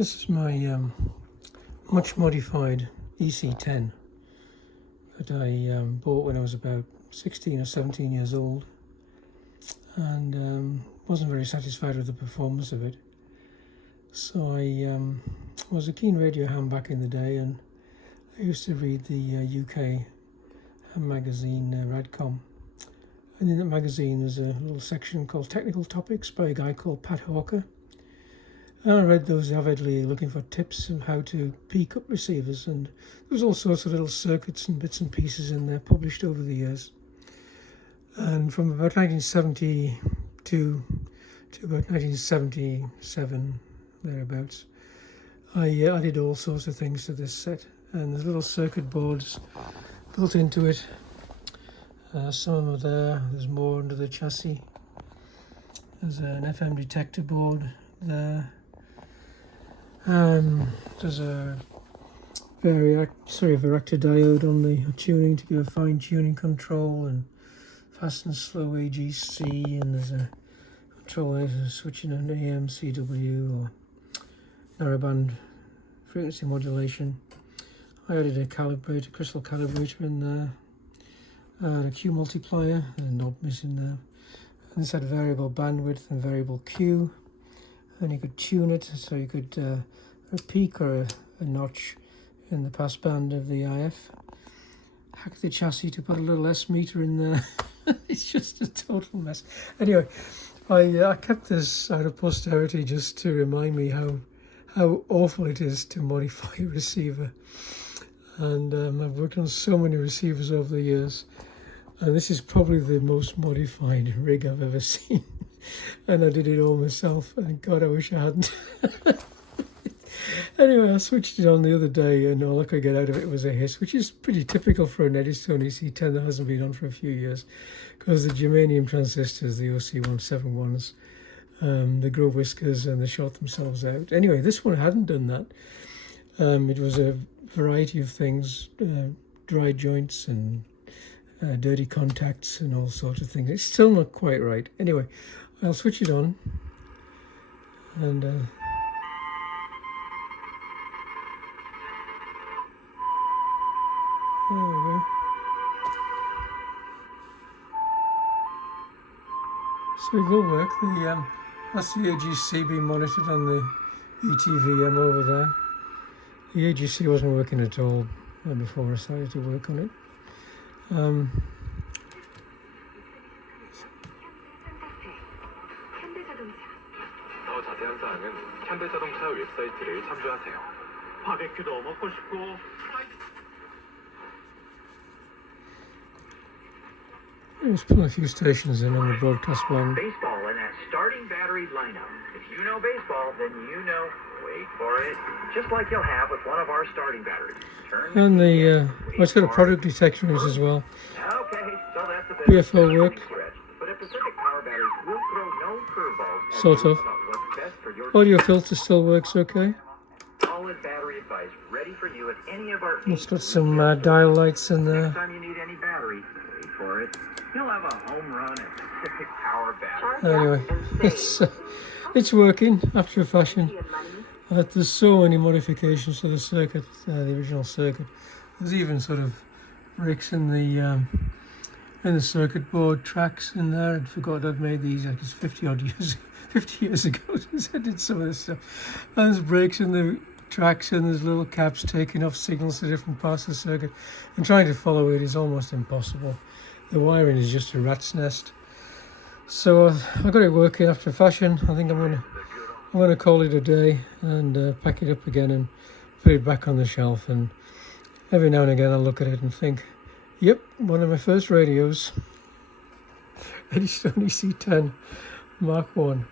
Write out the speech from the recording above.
This is my much modified EC10 that I bought when I was about 16 or 17 years old, and wasn't very satisfied with the performance of it. So I was a keen radio ham back in the day, and I used to read the UK ham magazine Radcom. And in that magazine there's a little section called Technical Topics by a guy called Pat Hawker. And I read those avidly, looking for tips on how to peak up receivers, and there was all sorts of little circuits and bits and pieces in there published over the years. And from about 1972 to about 1977, thereabouts, I added all sorts of things to this set, and there's little circuit boards built into it. Some of them are there. There's more under the chassis. There's an FM detector board there. There's a varactor diode on the tuning to give fine tuning control, and fast and slow AGC, and there's a control switching an AM, CW, or narrowband frequency modulation. I added a crystal calibrator in there, and a Q multiplier, and a knob missing there. And this had variable bandwidth and variable Q, and you could tune it so you could a peak or a notch in the passband of the IF. Hack the chassis to put a little S meter in there. It's just a total mess. Anyway, I kept this out of posterity just to remind me how awful it is to modify a receiver. And I've worked on so many receivers over the years, and this is probably the most modified rig I've ever seen. And I did it all myself, and God, I wish I hadn't. Anyway, I switched it on the other day, and all I could get out of it was a hiss, which is pretty typical for an Eddystone EC10 that hasn't been on for a few years, because the germanium transistors, the OC171s, they grow whiskers and they short themselves out. Anyway, this one hadn't done that. It was a variety of things, dry joints and dirty contacts and all sorts of things. It's still not quite right. Anyway, I'll switch it on, and there we go. So it will work. That's the AGC being monitored on the ETVM over there. The AGC wasn't working at all before I started to work on it. 더 자세한 사항은 현대자동차 웹사이트를 참조하세요. 바베큐도 먹고 싶고 Let's put a few stations in on the broadcast band. Baseball in that starting battery lineup. If you know baseball, then you know, wait for it, just like you'll have with one of our starting batteries. And the what's got a product detector in it as well. Okay, so that's a bit BFO work. But a Pacific Power battery will throw no curveballs. Sort of. What's best for your Audio filter still works okay. solid battery advice ready for you at any of our. It's got some dial lights in there. Next time you need any battery, wait for it. You'll have a home run at Pacific Power battery. Anyway, it's working after a fashion. There's so many modifications to the circuit, the original circuit. There's even sort of breaks in the circuit board tracks in there. I forgot I'd made these like it's 50 years ago since I did some of this stuff. And there's breaks in the tracks, and there's little caps taking off signals to different parts of the circuit. And trying to follow it is almost impossible. The wiring is just a rat's nest. So I got it working after a fashion. I think I'm gonna call it a day and pack it up again and put it back on the shelf. And every now and again I'll look at it and think, yep, one of my first radios, Eddystone EC10 Mark 1.